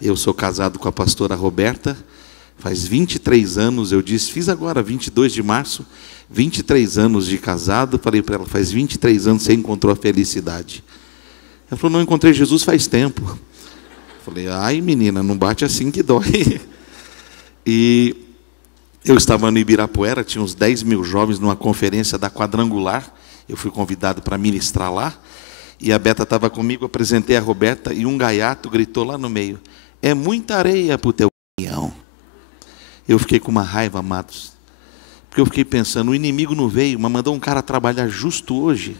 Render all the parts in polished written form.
Eu sou casado com a pastora Roberta, faz 23 anos, eu disse, fiz agora, 22 de março, 23 anos de casado. Falei para ela, faz 23 anos que você encontrou a felicidade. Ela falou, não encontrei Jesus faz tempo. Falei, ai menina, não bate assim que dói. E eu estava no Ibirapuera, tinha uns 10 mil jovens numa conferência da Quadrangular. Eu fui convidado para ministrar lá. E a Beta estava comigo, apresentei a Roberta e um gaiato gritou lá no meio, é muita areia para o teu caminhão. Eu fiquei com uma raiva, amados, porque eu fiquei pensando, o inimigo não veio, mas mandou um cara trabalhar justo hoje.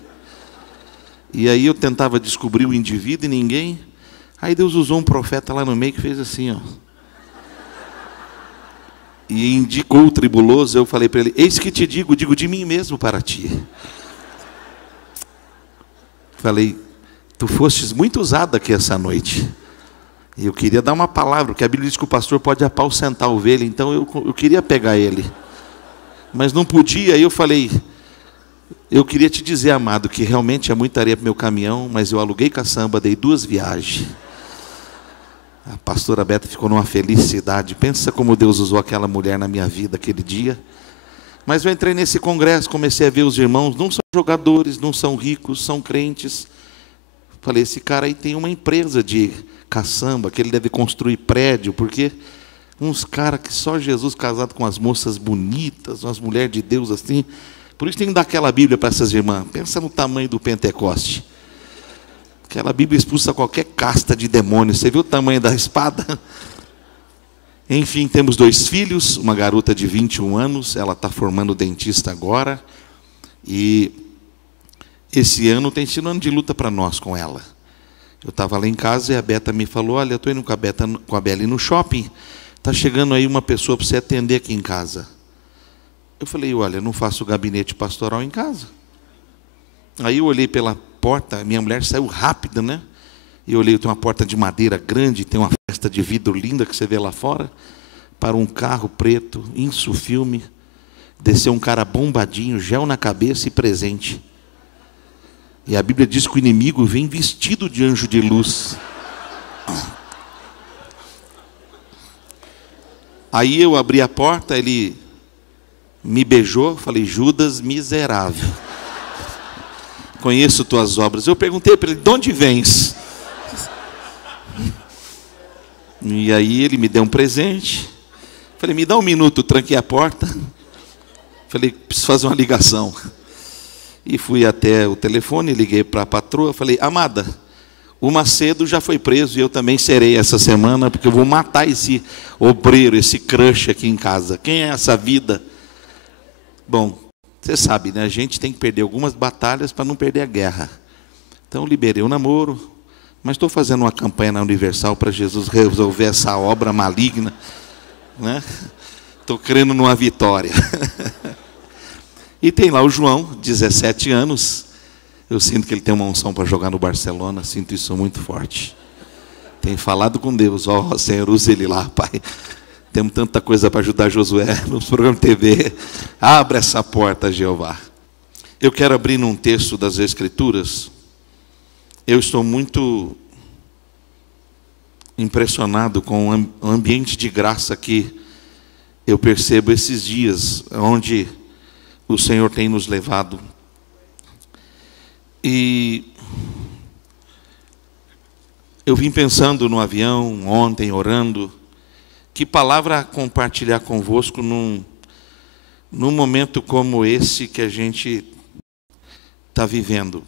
E aí eu tentava descobrir o indivíduo e ninguém. Aí Deus usou um profeta lá no meio que fez assim, ó. E indicou o tribuloso. Eu falei para ele, eis que te digo de mim mesmo para ti. Falei, tu fostes muito usado aqui essa noite. E eu queria dar uma palavra, porque a Bíblia diz que o pastor pode apausentar a ovelha, então eu queria pegar ele. Mas não podia, aí eu falei, eu queria te dizer, amado, que realmente é muita areia para o meu caminhão, mas eu aluguei caçamba, dei 2 viagens. A pastora Beta ficou numa felicidade. Pensa como Deus usou aquela mulher na minha vida aquele dia. Mas eu entrei nesse congresso, comecei a ver os irmãos, não são jogadores, não são ricos, são crentes. Falei, esse cara aí tem uma empresa de caçamba, que ele deve construir prédio, porque uns caras que só Jesus casado com as moças bonitas, umas mulheres de Deus assim. Por isso tem que dar aquela Bíblia para essas irmãs. Pensa no tamanho do Pentecoste. Aquela Bíblia expulsa qualquer casta de demônios. Você viu o tamanho da espada? Enfim, temos 2 filhos, uma garota de 21 anos, ela está formando dentista agora. E esse ano tem sido um ano de luta para nós com ela. Eu estava lá em casa e a Beta me falou, olha, eu estou indo com a Bela no shopping, está chegando aí uma pessoa para você atender aqui em casa. Eu falei, olha, eu não faço gabinete pastoral em casa. Aí eu olhei pela porta, minha mulher saiu rápida, né? E eu olhei, tem uma porta de madeira grande, tem uma festa de vidro linda que você vê lá fora, para um carro preto, Insufilme, desceu um cara bombadinho, gel na cabeça e presente. E a Bíblia diz que o inimigo vem vestido de anjo de luz. Aí eu abri a porta, ele me beijou, falei, Judas miserável, conheço tuas obras. Eu perguntei para ele, de onde vens? E aí ele me deu um presente. Falei, me dá um minuto, tranquei a porta. Falei, preciso fazer uma ligação. E fui até o telefone, liguei para a patroa, falei, amada, o Macedo já foi preso e eu também serei essa semana, porque eu vou matar esse obreiro, esse crush aqui em casa. Quem é essa vida? Bom, você sabe, né? A gente tem que perder algumas batalhas para não perder a guerra. Então, liberei o namoro, mas estou fazendo uma campanha na Universal para Jesus resolver essa obra maligna, né? Estou crendo numa vitória. E tem lá o João, 17 anos. Eu sinto que ele tem uma unção para jogar no Barcelona, sinto isso muito forte. Tem falado com Deus, ó, Senhor, use ele lá, Pai. Temos tanta coisa para ajudar Josué nos programas de TV. Abre essa porta, Jeová. Eu quero abrir num texto das Escrituras. Eu estou muito impressionado com o ambiente de graça que eu percebo esses dias, onde o Senhor tem nos levado. E eu vim pensando no avião ontem, orando, que palavra compartilhar convosco num momento como esse que a gente está vivendo.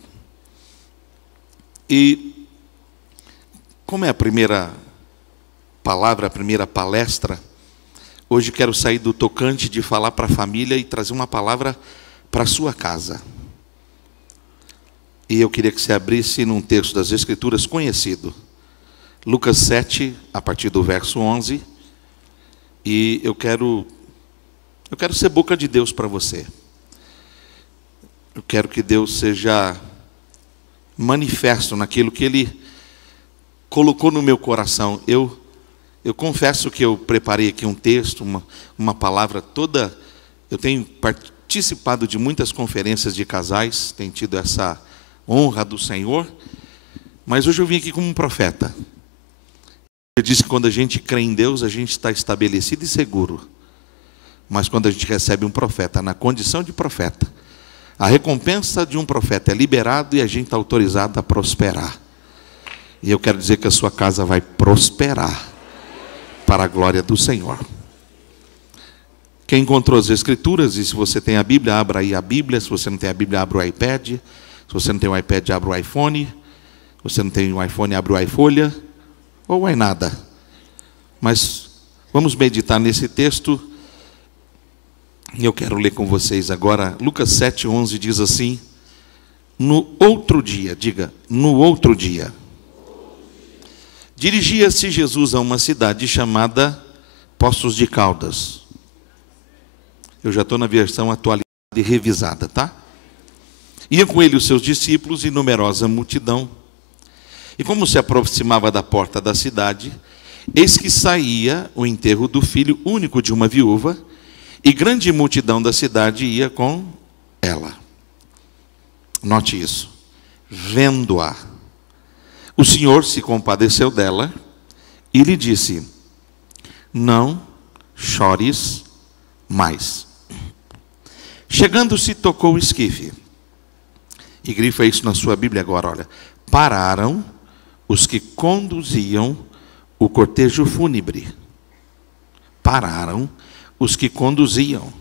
E como é a primeira palavra, a primeira palestra, hoje quero sair do tocante de falar para a família e trazer uma palavra para a sua casa. E eu queria que você abrisse num texto das Escrituras conhecido. Lucas 7, a partir do verso 11. E eu quero ser boca de Deus para você. Eu quero que Deus seja manifesto naquilo que Ele colocou no meu coração. Eu confesso que eu preparei aqui um texto, uma palavra toda. Eu tenho participado de muitas conferências de casais, tenho tido essa honra do Senhor, mas hoje eu vim aqui como um profeta. Eu disse que quando a gente crê em Deus, a gente está estabelecido e seguro. Mas quando a gente recebe um profeta na condição de profeta, a recompensa de um profeta é liberado e a gente está autorizado a prosperar. E eu quero dizer que a sua casa vai prosperar para a glória do Senhor. Quem encontrou as Escrituras, e se você tem a Bíblia, abra aí a Bíblia. Se você não tem a Bíblia, abra o iPad. Se você não tem o iPad, abra o iPhone. Se você não tem o iPhone, abra o iFolha. Ou o iNada. Mas vamos meditar nesse texto. E eu quero ler com vocês agora. Lucas 7:11 diz assim: no outro dia, diga, no outro dia, dirigia-se Jesus a uma cidade chamada Poços de Caldas. Eu já estou na versão atualizada e revisada, tá? Ia com ele os seus discípulos e numerosa multidão. E como se aproximava da porta da cidade, eis que saía o enterro do filho único de uma viúva, e grande multidão da cidade ia com ela. Note isso. Vendo-a, o Senhor se compadeceu dela e lhe disse: não chores mais. Chegando-se, tocou o esquife. E grifa isso na sua Bíblia agora, olha. Pararam os que conduziam o cortejo fúnebre. Pararam os que conduziam.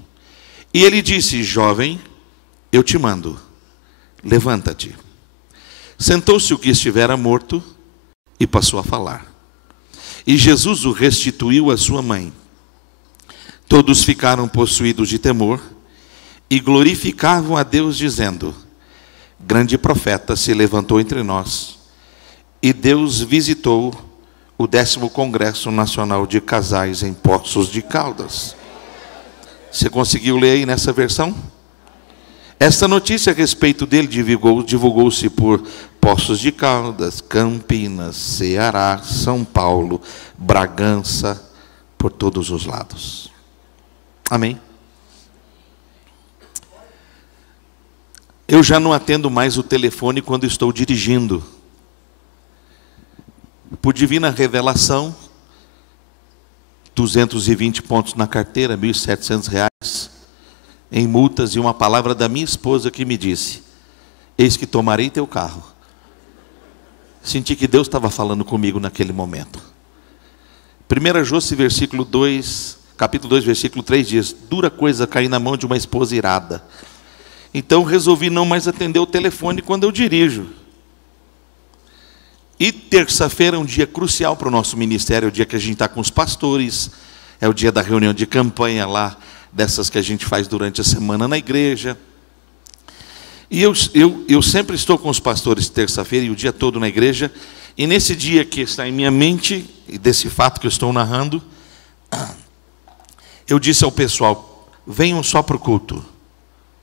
E ele disse: jovem, eu te mando, levanta-te. Sentou-se o que estivera morto e passou a falar. E Jesus o restituiu à sua mãe. Todos ficaram possuídos de temor e glorificavam a Deus, dizendo: grande profeta se levantou entre nós, e Deus visitou o 10º Congresso Nacional de Casais em Poços de Caldas. Você conseguiu ler aí nessa versão? Esta notícia a respeito dele divulgou-se por Poços de Caldas, Campinas, Ceará, São Paulo, Bragança, por todos os lados. Amém? Eu já não atendo mais o telefone quando estou dirigindo. Por divina revelação, 220 pontos na carteira, R$ 1.700 em multas, e uma palavra da minha esposa que me disse: eis que tomarei teu carro. Senti que Deus estava falando comigo naquele momento. 1 Josué, versículo 2, capítulo 2, versículo 3 diz: dura coisa cair na mão de uma esposa irada. Então resolvi não mais atender o telefone quando eu dirijo. E terça-feira é um dia crucial para o nosso ministério, é o dia que a gente está com os pastores, é o dia da reunião de campanha lá, dessas que a gente faz durante a semana na igreja. E eu sempre estou com os pastores terça-feira e o dia todo na igreja, e nesse dia que está em minha mente, e desse fato que eu estou narrando, eu disse ao pessoal: venham só para o culto,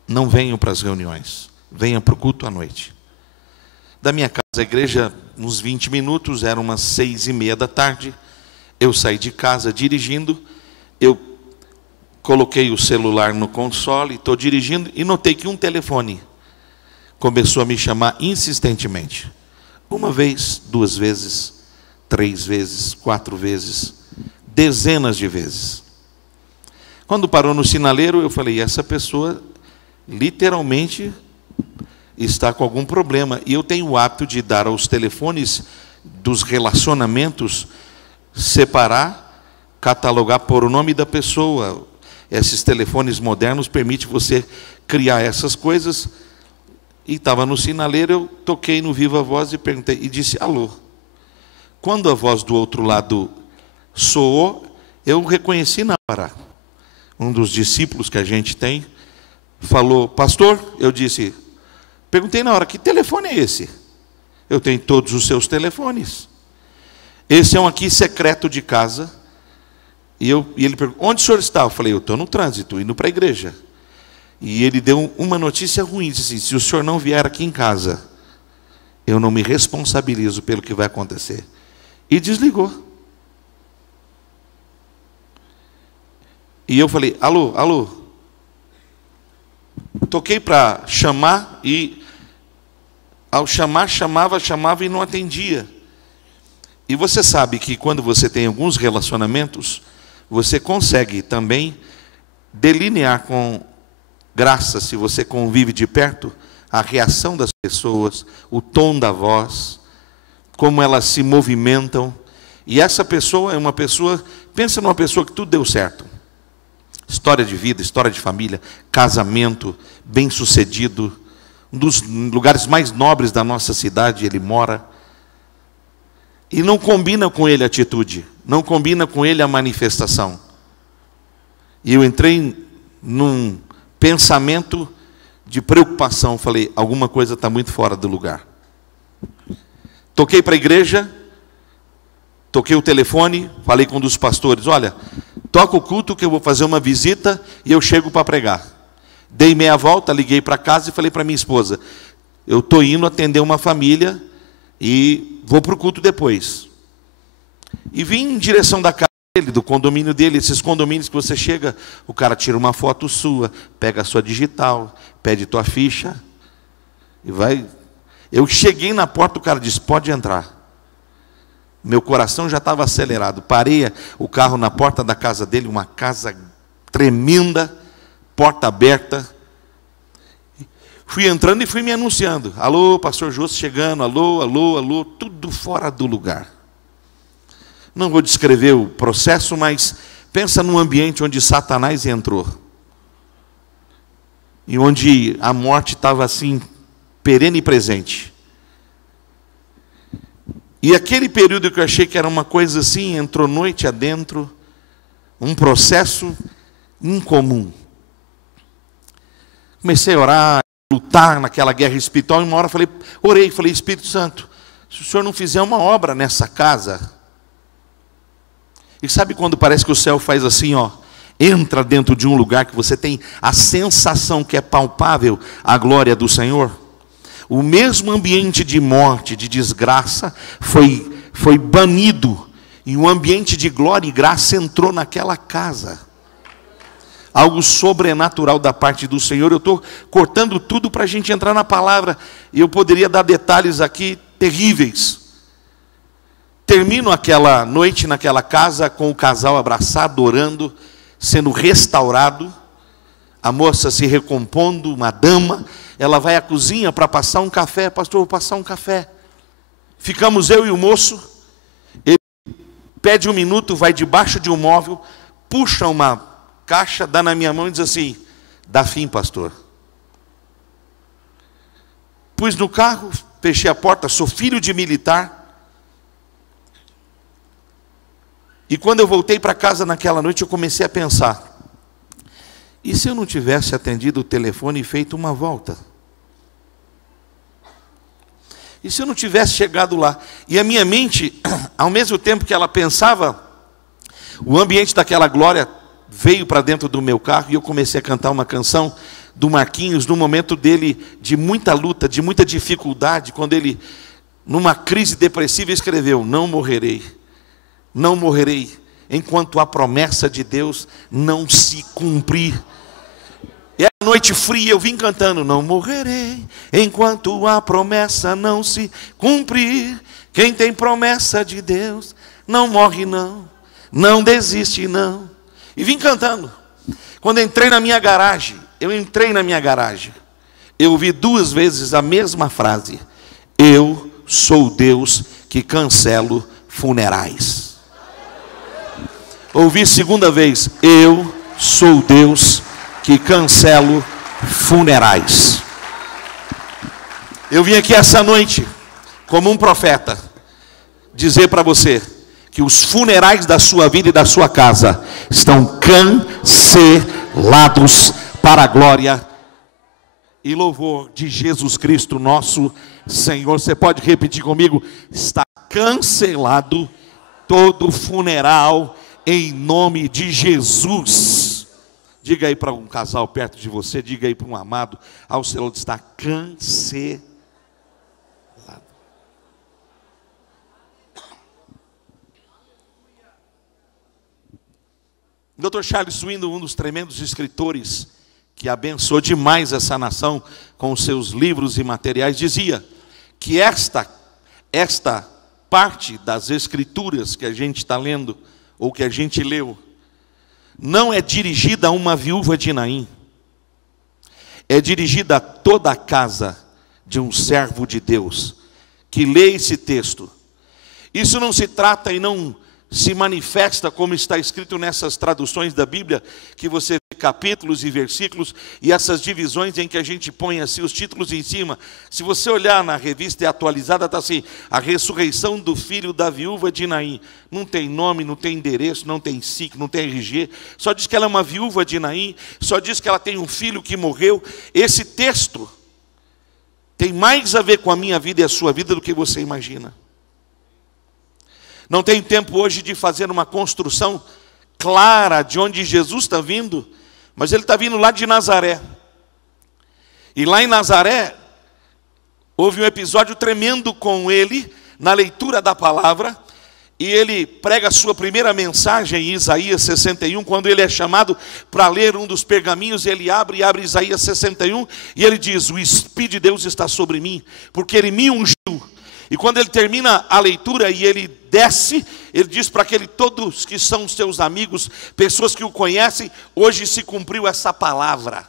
não venham para as reuniões, venham para o culto à noite. Da minha casa à igreja, uns 20 minutos, eram umas 6:30 da tarde, eu saí de casa dirigindo, eu coloquei o celular no console, estou dirigindo e notei que um telefone começou a me chamar insistentemente. Uma vez, 2 vezes, 3 vezes, 4 vezes, dezenas de vezes. Quando parou no sinaleiro, eu falei: essa pessoa literalmente está com algum problema. E eu tenho o hábito de dar aos telefones dos relacionamentos, separar, catalogar por o nome da pessoa. Esses telefones modernos permitem você criar essas coisas. E estava no sinaleiro, eu toquei no viva voz e perguntei, e disse: alô. Quando a voz do outro lado soou, eu reconheci na hora. Um dos discípulos que a gente tem falou: pastor, eu disse, perguntei na hora: que telefone é esse? Eu tenho todos os seus telefones. Esse é um aqui secreto de casa. E ele perguntou: onde o senhor está? Eu falei: eu estou no trânsito, indo para a igreja. E ele deu uma notícia ruim, disse assim: se o senhor não vier aqui em casa, eu não me responsabilizo pelo que vai acontecer. E desligou. E eu falei: alô, alô. Toquei para chamar e ao chamar, chamava e não atendia. E você sabe que quando você tem alguns relacionamentos, você consegue também delinear com graça, se você convive de perto, a reação das pessoas, o tom da voz, como elas se movimentam. E essa pessoa é uma pessoa, pensa numa pessoa que tudo deu certo. História de vida, história de família, casamento, bem-sucedido, um dos lugares mais nobres da nossa cidade ele mora. E não combina com ele a atitude, não combina com ele a manifestação. E eu entrei num pensamento de preocupação, falei, alguma coisa está muito fora do lugar. Toquei para a igreja, toquei o telefone, falei com um dos pastores, olha, toca o culto que eu vou fazer uma visita e eu chego para pregar. Dei meia volta, liguei para casa e falei para minha esposa, eu estou indo atender uma família e vou para o culto depois. E vim em direção da casa dele, do condomínio dele, esses condomínios que você chega, o cara tira uma foto sua, pega a sua digital, pede tua ficha e vai. Eu cheguei na porta, o cara disse, pode entrar. Meu coração já estava acelerado. Parei o carro na porta da casa dele, uma casa tremenda, porta aberta. Fui entrando e fui me anunciando. Alô, pastor Justo chegando, alô, alô, alô, tudo fora do lugar. Não vou descrever o processo, mas pensa num ambiente onde Satanás entrou. E onde a morte estava assim, perene e presente. E aquele período que eu achei que era uma coisa assim, entrou noite adentro, um processo incomum. Comecei a orar, lutar naquela guerra espiritual, e uma hora orei, falei, Espírito Santo, se o Senhor não fizer uma obra nessa casa, e sabe quando parece que o céu faz assim, ó, entra dentro de um lugar que você tem a sensação que é palpável a glória do Senhor? O mesmo ambiente de morte, de desgraça, foi banido, e um ambiente de glória e graça entrou naquela casa. Algo sobrenatural da parte do Senhor. Eu estou cortando tudo para a gente entrar na palavra, e eu poderia dar detalhes aqui terríveis. Termino aquela noite naquela casa com o casal abraçado, orando, sendo restaurado, a moça se recompondo, uma dama, ela vai à cozinha para passar um café, pastor, vou passar um café. Ficamos eu e o moço, ele pede um minuto, vai debaixo de um móvel, puxa uma caixa, dá na minha mão e diz assim, dá fim, pastor. Pus no carro, fechei a porta, sou filho de militar. E quando eu voltei para casa naquela noite, eu comecei a pensar, e se eu não tivesse atendido o telefone e feito uma volta? E se eu não tivesse chegado lá? E a minha mente, ao mesmo tempo que ela pensava, o ambiente daquela glória veio para dentro do meu carro, e eu comecei a cantar uma canção do Marquinhos, no momento dele de muita luta, de muita dificuldade, quando ele, numa crise depressiva, escreveu, não morrerei, não morrerei, enquanto a promessa de Deus não se cumprir. E a noite fria eu vim cantando, não morrerei, enquanto a promessa não se cumprir. Quem tem promessa de Deus, não morre não, não desiste não. E vim cantando. Quando entrei na minha garagem, eu ouvi 2 vezes a mesma frase, eu sou Deus que cancelo funerais. Ouvi 2ª vez, eu sou Deus que cancelo funerais. Eu vim aqui essa noite, como um profeta, dizer para você, que os funerais da sua vida e da sua casa estão cancelados para a glória e louvor de Jesus Cristo, nosso Senhor. Você pode repetir comigo? Está cancelado todo funeral em nome de Jesus. Diga aí para um casal perto de você, diga aí para um amado, ao Senhor, está cancelado. Dr. Charles Swindoll, um dos tremendos escritores que abençoou demais essa nação com os seus livros e materiais, dizia que esta parte das escrituras que a gente está lendo, ou que a gente leu, não é dirigida a uma viúva de Naim, é dirigida a toda a casa de um servo de Deus, que lê esse texto. Isso não se trata e não se manifesta como está escrito nessas traduções da Bíblia, que você vê capítulos e versículos, e essas divisões em que a gente põe assim os títulos em cima. Se você olhar na revista atualizada, está assim: a ressurreição do filho da viúva de Naim. Não tem nome, não tem endereço, não tem SIC, não tem RG, só diz que ela é uma viúva de Naim, só diz que ela tem um filho que morreu. Esse texto tem mais a ver com a minha vida e a sua vida do que você imagina. Não tenho tempo hoje de fazer uma construção clara de onde Jesus está vindo, mas ele está vindo lá de Nazaré. E lá em Nazaré, houve um episódio tremendo com ele, na leitura da palavra, e ele prega a sua primeira mensagem em Isaías 61, quando ele é chamado para ler um dos pergaminhos, ele abre Isaías 61, e ele diz: o Espírito de Deus está sobre mim, porque ele me ungiu. E quando ele termina a leitura e ele desce, ele diz para todos que são seus amigos, pessoas que o conhecem: hoje se cumpriu essa palavra.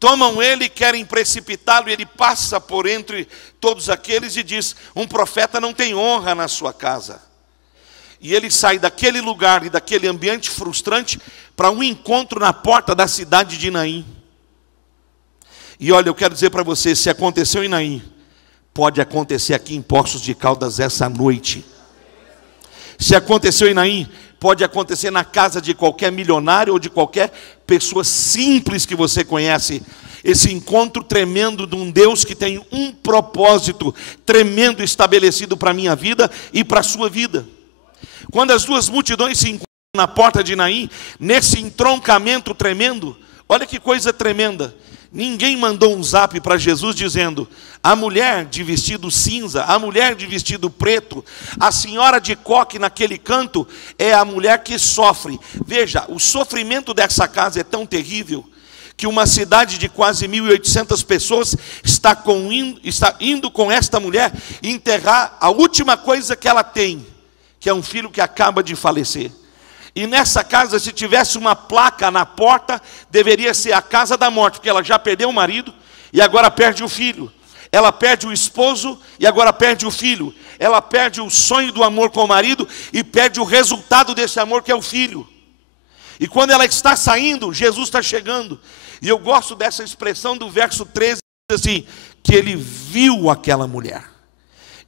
Tomam ele, querem precipitá-lo, e ele passa por entre todos aqueles e diz: um profeta não tem honra na sua casa. E ele sai daquele lugar e daquele ambiente frustrante para um encontro na porta da cidade de Naim. E olha, eu quero dizer para você, se aconteceu em Naim, pode acontecer aqui em Poços de Caldas essa noite. Se aconteceu em Naim, pode acontecer na casa de qualquer milionário ou de qualquer pessoa simples que você conhece. Esse encontro tremendo de um Deus que tem um propósito tremendo estabelecido para a minha vida e para a sua vida. Quando as duas multidões se encontram na porta de Naim, nesse entroncamento tremendo, olha que coisa tremenda. Ninguém mandou um zap para Jesus dizendo: a mulher de vestido cinza, a mulher de vestido preto, a senhora de coque naquele canto é a mulher que sofre. Veja, o sofrimento dessa casa é tão terrível que uma cidade de quase 1.800 pessoas está indo com esta mulher enterrar a última coisa que ela tem, que é um filho que acaba de falecer. E nessa casa, se tivesse uma placa na porta, deveria ser a casa da morte, porque ela já perdeu o marido e agora perde o filho. Ela perde o esposo e agora perde o filho. Ela perde o sonho do amor com o marido e perde o resultado desse amor, que é o filho. E quando ela está saindo, Jesus está chegando. E eu gosto dessa expressão do verso 13, assim, que ele viu aquela mulher.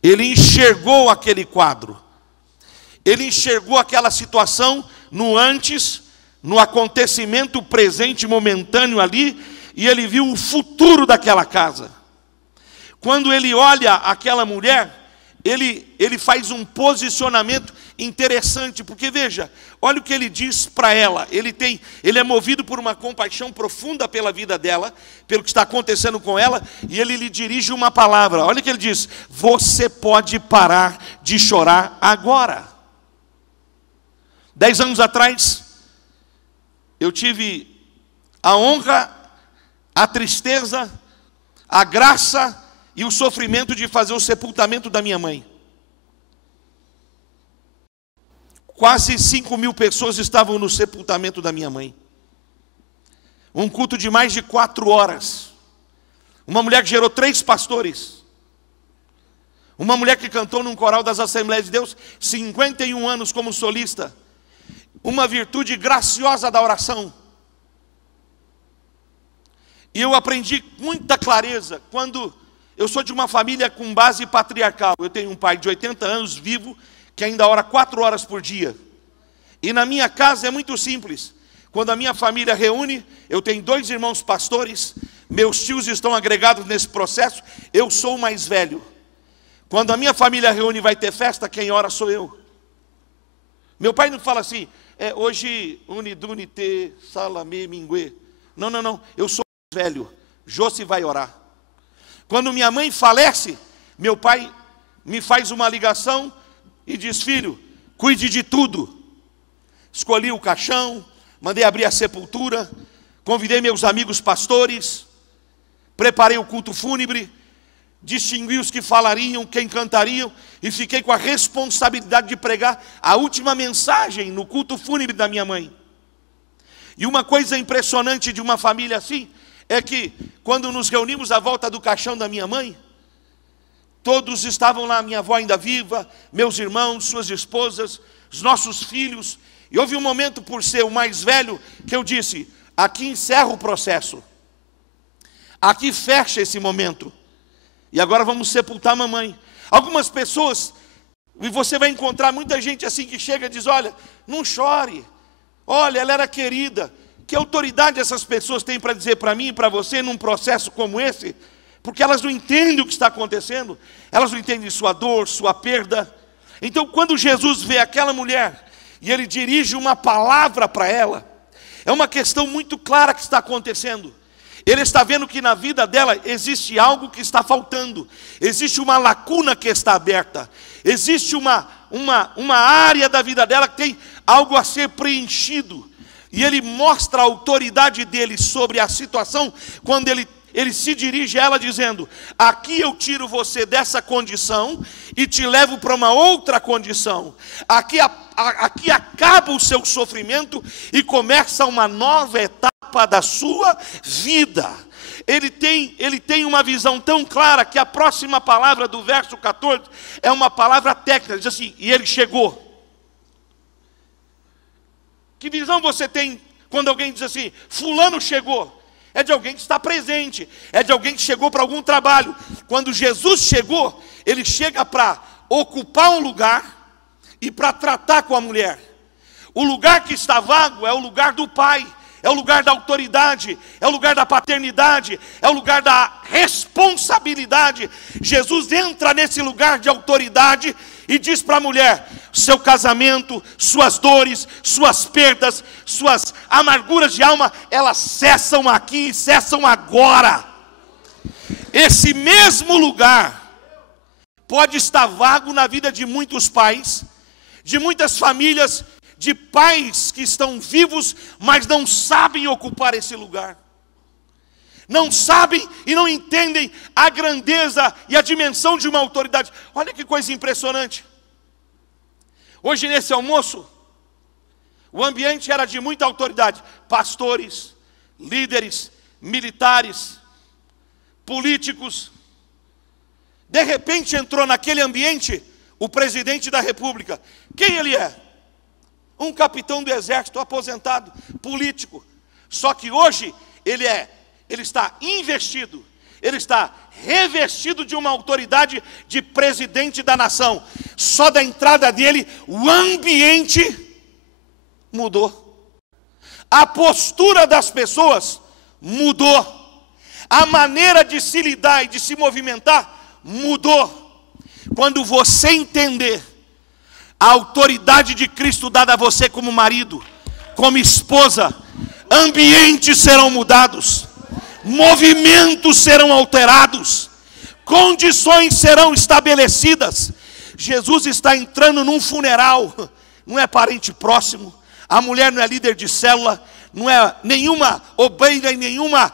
Ele enxergou aquele quadro. Ele enxergou aquela situação no antes, no acontecimento presente momentâneo ali, e ele viu o futuro daquela casa. Quando ele olha aquela mulher, ele faz um posicionamento interessante, porque veja, olha o que ele diz para ela. Ele é movido por uma compaixão profunda pela vida dela, pelo que está acontecendo com ela, e ele lhe dirige uma palavra. Olha o que ele diz: você pode parar de chorar agora. 10 anos atrás, eu tive a honra, a tristeza, a graça e o sofrimento de fazer o sepultamento da minha mãe. Quase 5.000 pessoas estavam no sepultamento da minha mãe. Um culto de mais de 4 horas. Uma mulher que gerou 3 pastores. Uma mulher que cantou num coral das Assembleias de Deus 51 anos como solista. Uma virtude graciosa da oração. E eu aprendi muita clareza quando eu sou de uma família com base patriarcal. Eu tenho um pai de 80 anos vivo que ainda ora 4 horas por dia. E na minha casa é muito simples. Quando a minha família reúne, eu tenho 2 irmãos pastores, meus tios estão agregados nesse processo, eu sou o mais velho. Quando a minha família reúne e vai ter festa, quem ora sou eu. Meu pai não fala assim: hoje, unidunite, salame, mingue. Não, eu sou velho, Josi vai orar. Quando minha mãe falece, meu pai me faz uma ligação e diz: filho, cuide de tudo. Escolhi o caixão, mandei abrir a distingui os que falariam, quem cantariam, e fiquei com a responsabilidade de pregar a última mensagem no culto fúnebre da minha mãe. E uma coisa impressionante de uma família assim, é que quando nos reunimos à volta do caixão da minha mãe, todos estavam lá, minha avó ainda viva, meus irmãos, suas esposas, os nossos filhos, e houve um momento, por ser o mais velho, que eu disse: aqui encerra o processo, aqui fecha esse momento, e agora vamos sepultar a mamãe. Algumas pessoas, e você vai encontrar muita gente assim que chega e diz: olha, não chore, olha, ela era querida. Que autoridade essas pessoas têm para dizer para mim e para você num processo como esse? Porque elas não entendem o que está acontecendo, elas não entendem sua dor, sua perda. Então quando Jesus vê aquela mulher, e ele dirige uma palavra para ela, é uma questão muito clara que está acontecendo. Ele está vendo que na vida dela existe algo que está faltando, existe uma lacuna que está aberta, existe uma área da vida dela que tem algo a ser preenchido. E ele mostra a autoridade dele sobre a situação, quando ele se dirige a ela dizendo: aqui eu tiro você dessa condição e te levo para uma outra condição. Aqui acaba o seu sofrimento e começa uma nova etapa da sua vida. Ele tem uma visão tão clara que a próxima palavra do verso 14 é uma palavra técnica, diz assim: e ele chegou. Que visão você tem quando alguém diz assim: fulano chegou? É de alguém que está presente, é de alguém que chegou para algum trabalho. Quando Jesus chegou, ele chega para ocupar um lugar e para tratar com a mulher. O lugar que está vago é o lugar do pai, é o lugar da autoridade, é o lugar da paternidade, é o lugar da responsabilidade. Jesus entra nesse lugar de autoridade e diz para a mulher: seu casamento, suas dores, suas perdas, suas amarguras de alma, elas cessam aqui, cessam agora. Esse mesmo lugar pode estar vago na vida de muitos pais, de muitas famílias, de pais que estão vivos, mas não sabem ocupar esse lugar. Não sabem e não entendem a grandeza e a dimensão de uma autoridade. Olha que coisa impressionante. Hoje nesse almoço, o ambiente era de muita autoridade. Pastores, líderes, militares, políticos. De repente entrou naquele ambiente o presidente da República. Quem ele é? Um capitão do exército aposentado, político. Só que hoje ele está investido, ele está revestido de uma autoridade de presidente da nação. Só da entrada dele, o ambiente mudou. A postura das pessoas mudou. A maneira de se lidar e de se movimentar mudou. Quando você entender a autoridade de Cristo dada a você como marido, como esposa, ambientes serão mudados, movimentos serão alterados, condições serão estabelecidas. Jesus está entrando num funeral, não é parente próximo, a mulher não é líder de célula, não é nenhuma ovelha em nenhuma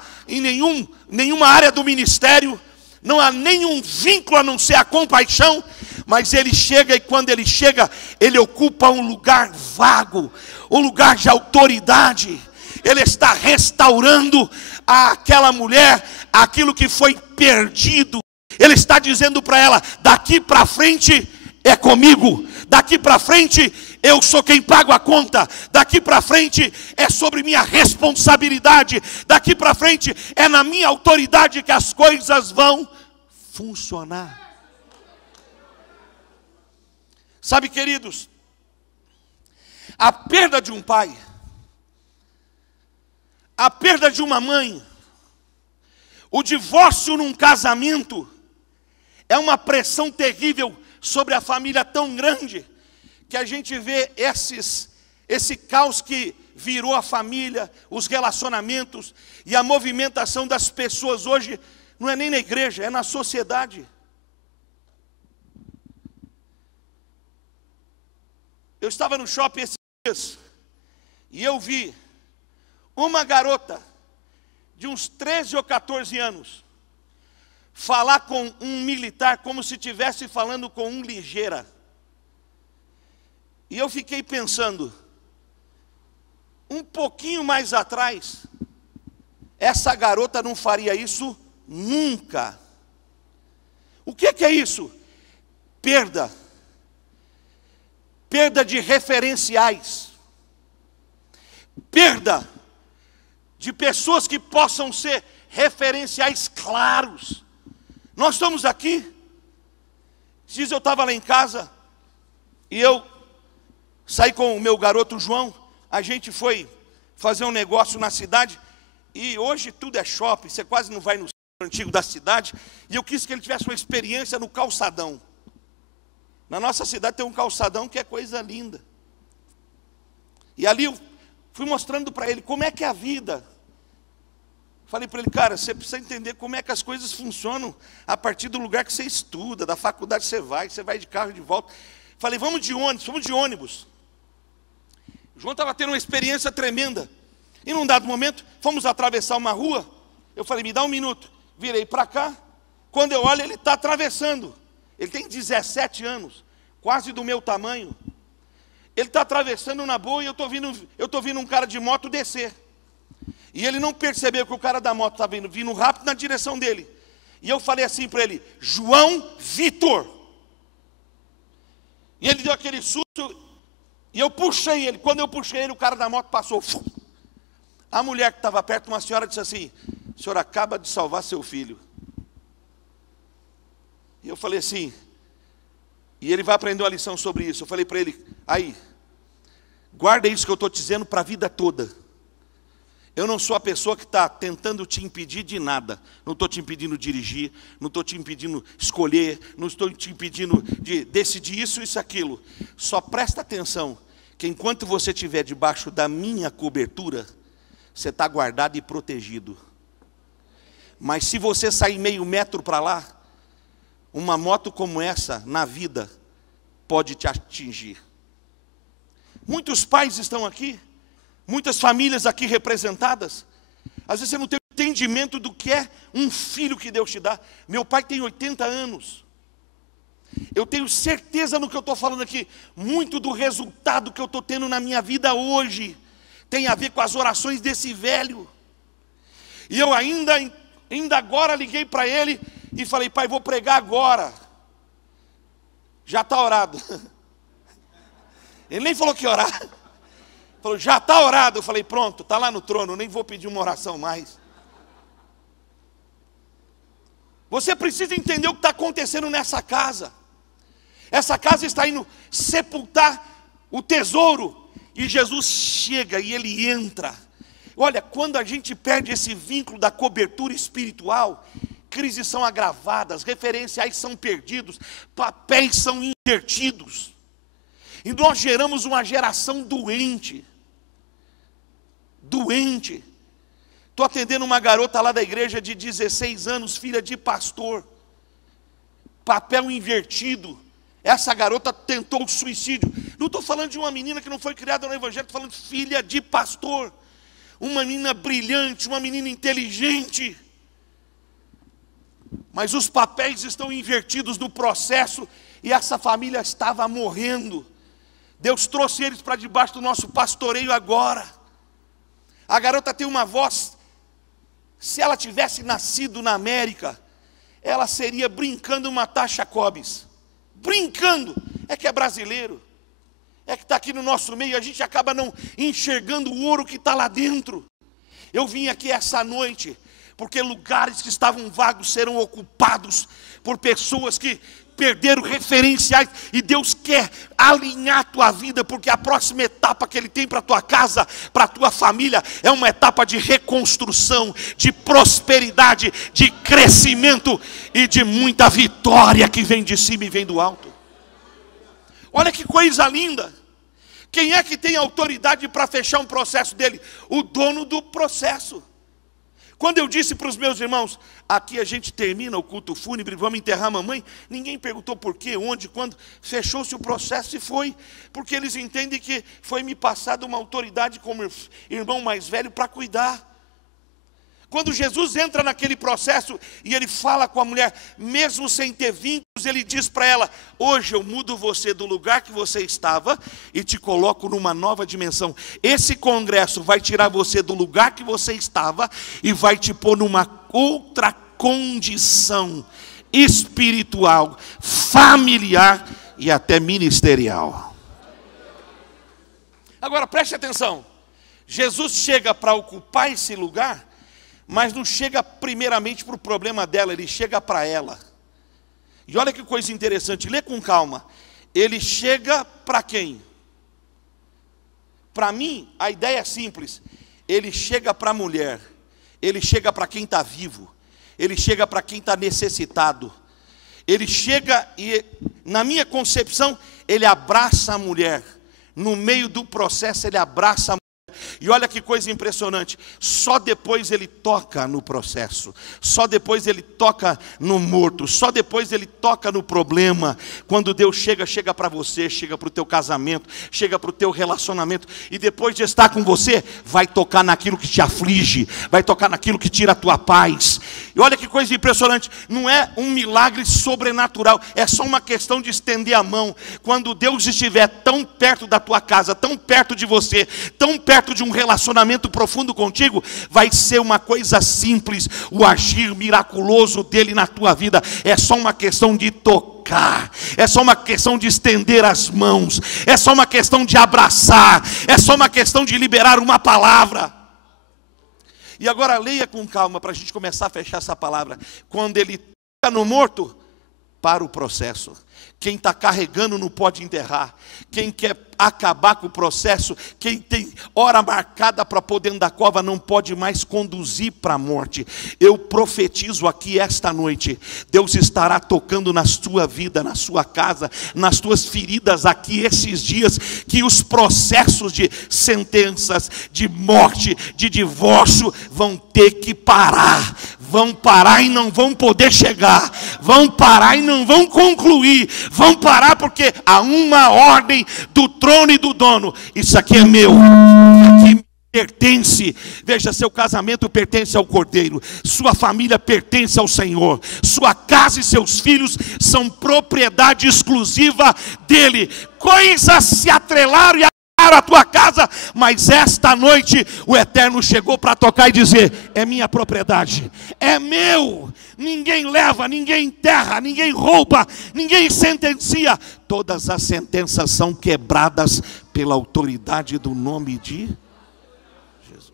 área do ministério, não há nenhum vínculo a não ser a compaixão. Mas ele chega, e quando ele chega, ele ocupa um lugar vago, um lugar de autoridade. Ele está restaurando àquela mulher aquilo que foi perdido. Ele está dizendo para ela: daqui para frente é comigo, daqui para frente eu sou quem pago a conta, daqui para frente é sobre minha responsabilidade, daqui para frente é na minha autoridade que as coisas vão funcionar. Sabe, queridos, a perda de um pai, a perda de uma mãe, o divórcio num casamento, é uma pressão terrível sobre a família, tão grande, que a gente vê esse caos que virou a família, os relacionamentos e a movimentação das pessoas hoje, não é nem na igreja, é na sociedade. Eu estava no shopping esses dias e eu vi uma garota de uns 13 ou 14 anos falar com um militar como se estivesse falando com um ligeira. E eu fiquei pensando, um pouquinho mais atrás, essa garota não faria isso nunca. O que é isso? Perda. Perda de referenciais. Perda de pessoas que possam ser referenciais claros. Nós estamos aqui. Diz, eu estava lá em casa e eu saí com o meu garoto João. A gente foi fazer um negócio na cidade e hoje tudo é shopping, você quase não vai no centro antigo da cidade. E eu quis que ele tivesse uma experiência no calçadão. Na nossa cidade tem um calçadão que é coisa linda. E ali eu fui mostrando para ele como é que é a vida. Falei para ele, cara, você precisa entender como é que as coisas funcionam a partir do lugar que você estuda, da faculdade que você vai de carro de volta. Falei, vamos de ônibus. O João estava tendo uma experiência tremenda. E num dado momento, fomos atravessar uma rua. Eu falei, me dá um minuto. Virei para cá. Quando eu olho, ele está atravessando. Ele tem 17 anos, quase do meu tamanho. Ele está atravessando na boa e eu estou vendo um cara de moto descer. E ele não percebeu que o cara da moto estava vindo rápido na direção dele. E eu falei assim para ele, João Vitor. E ele deu aquele susto, e eu puxei ele. Quando eu puxei ele, o cara da moto passou. A mulher que estava perto, uma senhora, disse assim, o senhor acaba de salvar seu filho. E eu falei assim, e ele vai aprender uma lição sobre isso. Eu falei para ele, aí, guarda isso que eu estou te dizendo para a vida toda. Eu não sou a pessoa que está tentando te impedir de nada. Não estou te impedindo de dirigir, não estou te impedindo de escolher, não estou te impedindo de decidir isso, aquilo. Só presta atenção, que enquanto você estiver debaixo da minha cobertura, você está guardado e protegido. Mas se você sair meio metro para lá, uma moto como essa, na vida, pode te atingir. Muitos pais estão aqui, muitas famílias aqui representadas. Às vezes você não tem entendimento do que é um filho que Deus te dá. Meu pai tem 80 anos. Eu tenho certeza no que eu estou falando aqui. Muito do resultado que eu estou tendo na minha vida hoje tem a ver com as orações desse velho. E eu ainda agora liguei para ele e falei, pai, vou pregar agora. Já está orado. Ele nem falou que orar. Falou, já está orado. Eu falei, pronto, está lá no trono, nem vou pedir uma oração mais. Você precisa entender o que está acontecendo nessa casa. Essa casa está indo sepultar o tesouro. E Jesus chega e ele entra. Olha, quando a gente perde esse vínculo da cobertura espiritual, crises são agravadas, referenciais são perdidos, papéis são invertidos. E nós geramos uma geração doente. Doente. Estou atendendo uma garota lá da igreja de 16 anos, filha de pastor. Papel invertido. Essa garota tentou o suicídio. Não estou falando de uma menina que não foi criada no evangelho, estou falando de filha de pastor. Uma menina brilhante, uma menina inteligente. Mas os papéis estão invertidos no processo e essa família estava morrendo. Deus trouxe eles para debaixo do nosso pastoreio agora. A garota tem uma voz. Se ela tivesse nascido na América, ela seria brincando uma Tasha Cobbs. Brincando. É que é brasileiro. É que está aqui no nosso meio, a gente acaba não enxergando o ouro que está lá dentro. Eu vim aqui essa noite, porque lugares que estavam vagos serão ocupados por pessoas que perderam referenciais, e Deus quer alinhar a tua vida, porque a próxima etapa que Ele tem para a tua casa, para a tua família, é uma etapa de reconstrução, de prosperidade, de crescimento e de muita vitória que vem de cima e vem do alto. Olha que coisa linda. Quem é que tem autoridade para fechar um processo dele? O dono do processo. Quando eu disse para os meus irmãos, aqui a gente termina o culto fúnebre, vamos enterrar a mamãe, ninguém perguntou por quê, onde, quando, fechou-se o processo e foi, porque eles entendem que foi me passada uma autoridade como irmão mais velho para cuidar. Quando Jesus entra naquele processo e ele fala com a mulher, mesmo sem ter vínculos, ele diz para ela: hoje eu mudo você do lugar que você estava e te coloco numa nova dimensão. Esse congresso vai tirar você do lugar que você estava e vai te pôr numa outra condição espiritual, familiar e até ministerial. Agora preste atenção, Jesus chega para ocupar esse lugar, mas não chega primeiramente para o problema dela, ele chega para ela. E olha que coisa interessante, lê com calma. Ele chega para quem? Para mim, a ideia é simples. Ele chega para a mulher, ele chega para quem está vivo, ele chega para quem está necessitado. Ele chega e, na minha concepção, ele abraça a mulher. No meio do processo, ele abraça a mulher. E olha que coisa impressionante, só depois ele toca no processo, só depois ele toca no morto, só depois ele toca no problema. Quando Deus chega para você, chega para o teu casamento, chega para o teu relacionamento, e depois de estar com você, vai tocar naquilo que te aflige, vai tocar naquilo que tira a tua paz. E olha que coisa impressionante, não é um milagre sobrenatural, é só uma questão de estender a mão. Quando Deus estiver tão perto da tua casa, tão perto de você, tão perto de um relacionamento profundo contigo, vai ser uma coisa simples, o agir miraculoso dele na tua vida. É só uma questão de tocar, é só uma questão de estender as mãos, é só uma questão de abraçar, é só uma questão de liberar uma palavra. E agora leia com calma para a gente começar a fechar essa palavra. Quando ele toca no morto, para o processo. Quem está carregando não pode enterrar. Quem quer acabar com o processo, quem tem hora marcada para pôr dentro da cova, não pode mais conduzir para a morte. Eu profetizo aqui esta noite, Deus estará tocando na sua vida, na sua casa, nas tuas feridas aqui esses dias, que os processos de sentenças, de morte, de divórcio, vão ter que parar. Vão parar e não vão poder chegar. Vão parar e não vão concluir. Vão parar porque há uma ordem do trono e do dono. Isso aqui é meu. Isso aqui pertence. Veja, seu casamento pertence ao Cordeiro. Sua família pertence ao Senhor. Sua casa e seus filhos são propriedade exclusiva dele. Coisas se atrelaram e a tua casa, mas esta noite o Eterno chegou para tocar e dizer: é minha propriedade, é meu, ninguém leva, ninguém enterra, ninguém rouba, ninguém sentencia. Todas as sentenças são quebradas pela autoridade do nome de Jesus.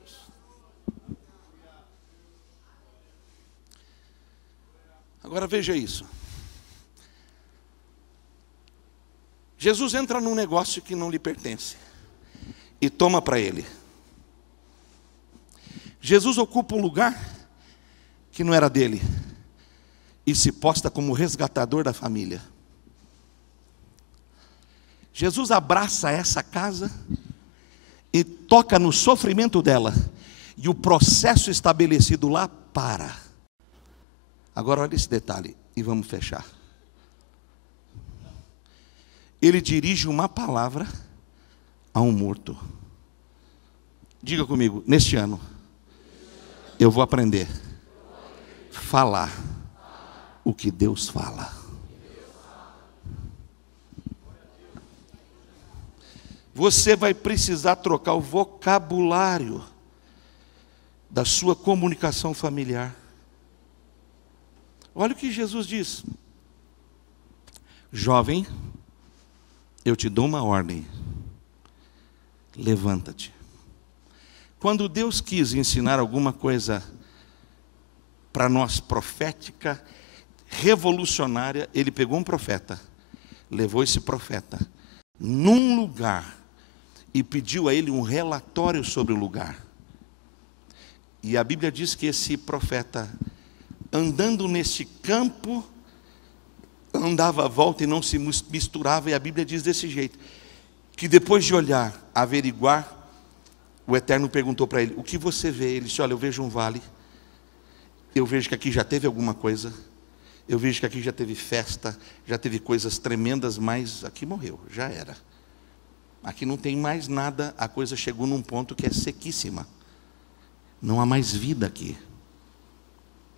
Agora veja isso. Jesus entra num negócio que não lhe pertence e toma para ele. Jesus ocupa um lugar que não era dele e se posta como resgatador da família. Jesus abraça essa casa e toca no sofrimento dela, e o processo estabelecido lá para. Agora olha esse detalhe e vamos fechar. Ele dirige uma palavra a um morto. Diga comigo, neste ano eu vou aprender a falar o que Deus fala. Você vai precisar trocar o vocabulário da sua comunicação familiar. Olha o que Jesus diz: jovem, eu te dou uma ordem, levanta-te. Quando Deus quis ensinar alguma coisa para nós, profética, revolucionária, Ele pegou um profeta, levou esse profeta num lugar e pediu a ele um relatório sobre o lugar. E a Bíblia diz que esse profeta, andando nesse campo, andava à volta e não se misturava, e a Bíblia diz desse jeito, que depois de olhar, averiguar, o Eterno perguntou para ele: o que você vê? Ele disse: olha, eu vejo um vale, eu vejo que aqui já teve alguma coisa, eu vejo que aqui já teve festa, já teve coisas tremendas, mas aqui morreu, já era. Aqui não tem mais nada, a coisa chegou num ponto que é sequíssima, não há mais vida aqui.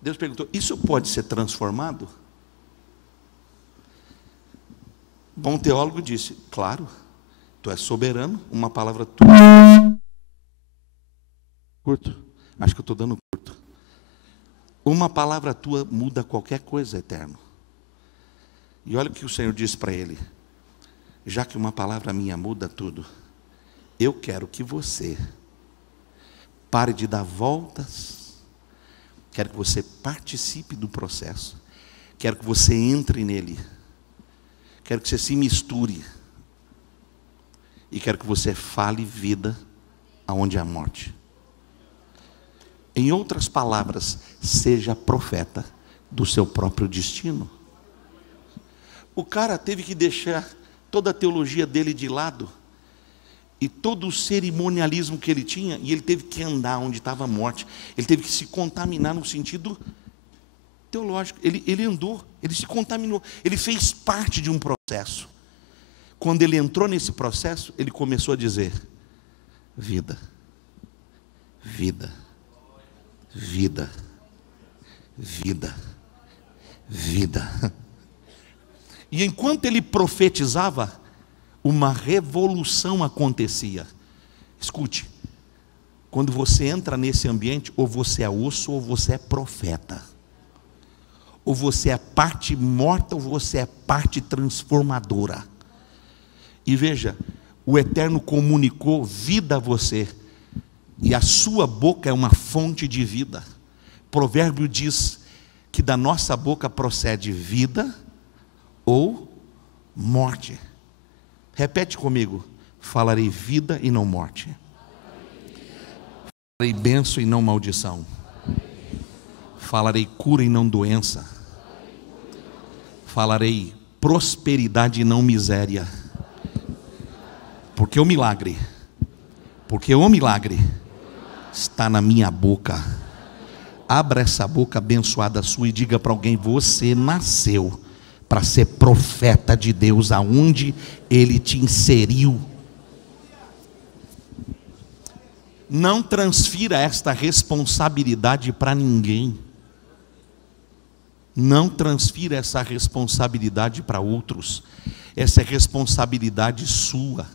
Deus perguntou: isso pode ser transformado? Bom teólogo disse: claro, tu és soberano, uma palavra tua. Curto, acho que eu estou dando curto. Uma palavra tua muda qualquer coisa, Eterno. E olha o que o Senhor disse para ele: já que uma palavra minha muda tudo, eu quero que você pare de dar voltas, quero que você participe do processo, quero que você entre nele, quero que você se misture, e quero que você fale vida aonde há morte. Em outras palavras, seja profeta do seu próprio destino. O cara teve que deixar toda a teologia dele de lado, e todo o cerimonialismo que ele tinha, e ele teve que andar onde estava a morte. Ele teve que se contaminar no sentido teológico. Ele andou, ele se contaminou, ele fez parte de um processo. Quando ele entrou nesse processo, ele começou a dizer: vida, vida, vida, vida, vida. E enquanto ele profetizava, uma revolução acontecia. Escute, quando você entra nesse ambiente, ou você é osso ou você é profeta. Ou você é parte morta ou você é parte transformadora. E veja, o Eterno comunicou vida a você, e a sua boca é uma fonte de vida. Provérbio diz que da nossa boca procede vida ou morte. Repete comigo: falarei vida e não morte, falarei bênção e não maldição, falarei cura e não doença, falarei prosperidade e não miséria, porque o milagre está na minha boca. Abra essa boca abençoada sua e diga para alguém: você nasceu para ser profeta de Deus aonde Ele te inseriu. Não transfira esta responsabilidade para ninguém. Não transfira essa responsabilidade para outros. Essa é responsabilidade sua.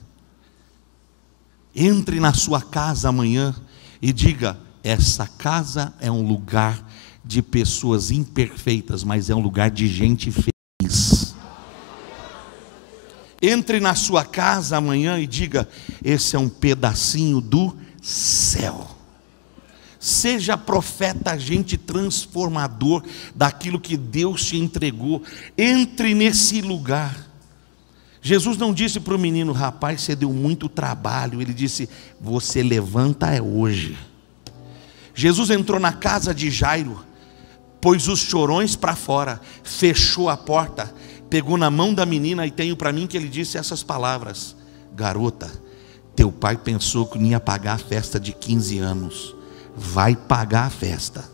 Entre na sua casa amanhã e diga: essa casa é um lugar de pessoas imperfeitas, mas é um lugar de gente feliz. Entre na sua casa amanhã e diga: esse é um pedacinho do céu. Seja profeta, agente transformador daquilo que Deus te entregou. Entre nesse lugar. Jesus não disse para o menino: rapaz, você deu muito trabalho. Ele disse: você levanta é hoje. Jesus entrou na casa de Jairo, pôs os chorões para fora, fechou a porta, pegou na mão da menina, e tenho para mim que ele disse essas palavras: garota, teu pai pensou que não ia pagar a festa de 15 anos, vai pagar a festa.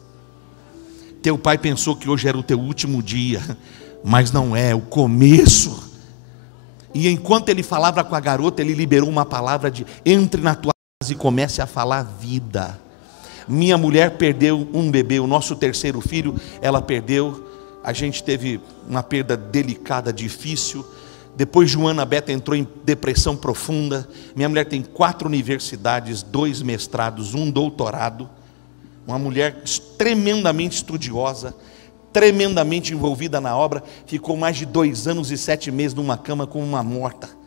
Teu pai pensou que hoje era o teu último dia, mas não é, o começo. E enquanto ele falava com a garota, ele liberou uma palavra de: entre na tua casa e comece a falar vida. Minha mulher perdeu um bebê, o nosso terceiro filho, ela perdeu. A gente teve uma perda delicada, difícil. Depois Joana Beta entrou em depressão profunda. Minha mulher tem 4 universidades, 2 mestrados, 1 doutorado. Uma mulher tremendamente estudiosa, tremendamente envolvida na obra. Ficou mais de 2 anos e 7 meses numa cama como uma morta.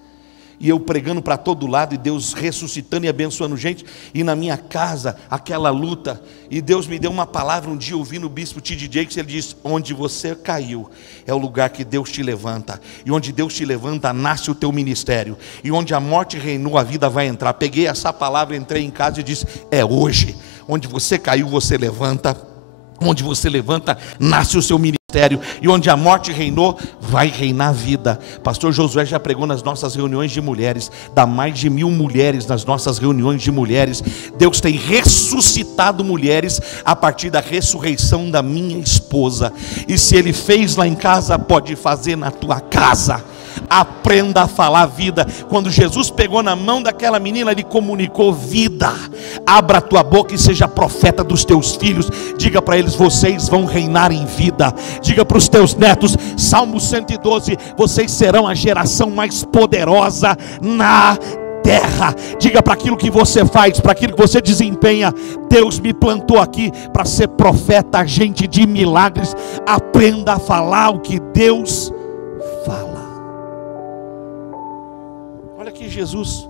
E eu pregando para todo lado, e Deus ressuscitando e abençoando gente, e na minha casa, aquela luta. E Deus me deu uma palavra um dia, ouvindo o bispo T.D. Jakes. Ele disse: onde você caiu, é o lugar que Deus te levanta. E onde Deus te levanta, nasce o teu ministério. E onde a morte reinou, a vida vai entrar. Peguei essa palavra, entrei em casa e disse: é hoje. Onde você caiu, você levanta. Onde você levanta, nasce o seu ministério. E onde a morte reinou, vai reinar a vida. Pastor Josué já pregou nas nossas reuniões de mulheres. Dá mais de 1000 mulheres nas nossas reuniões de mulheres. Deus tem ressuscitado mulheres a partir da ressurreição da minha esposa. E se Ele fez lá em casa, pode fazer na tua casa. Aprenda a falar vida. Quando Jesus pegou na mão daquela menina, ele comunicou vida. Abra a tua boca e seja profeta dos teus filhos. Diga para eles: vocês vão reinar em vida. Diga para os teus netos, Salmo 112: vocês serão a geração mais poderosa na terra. Diga para aquilo que você faz, para aquilo que você desempenha: Deus me plantou aqui para ser profeta, agente de milagres. Aprenda a falar o que Deus fala. Olha aqui Jesus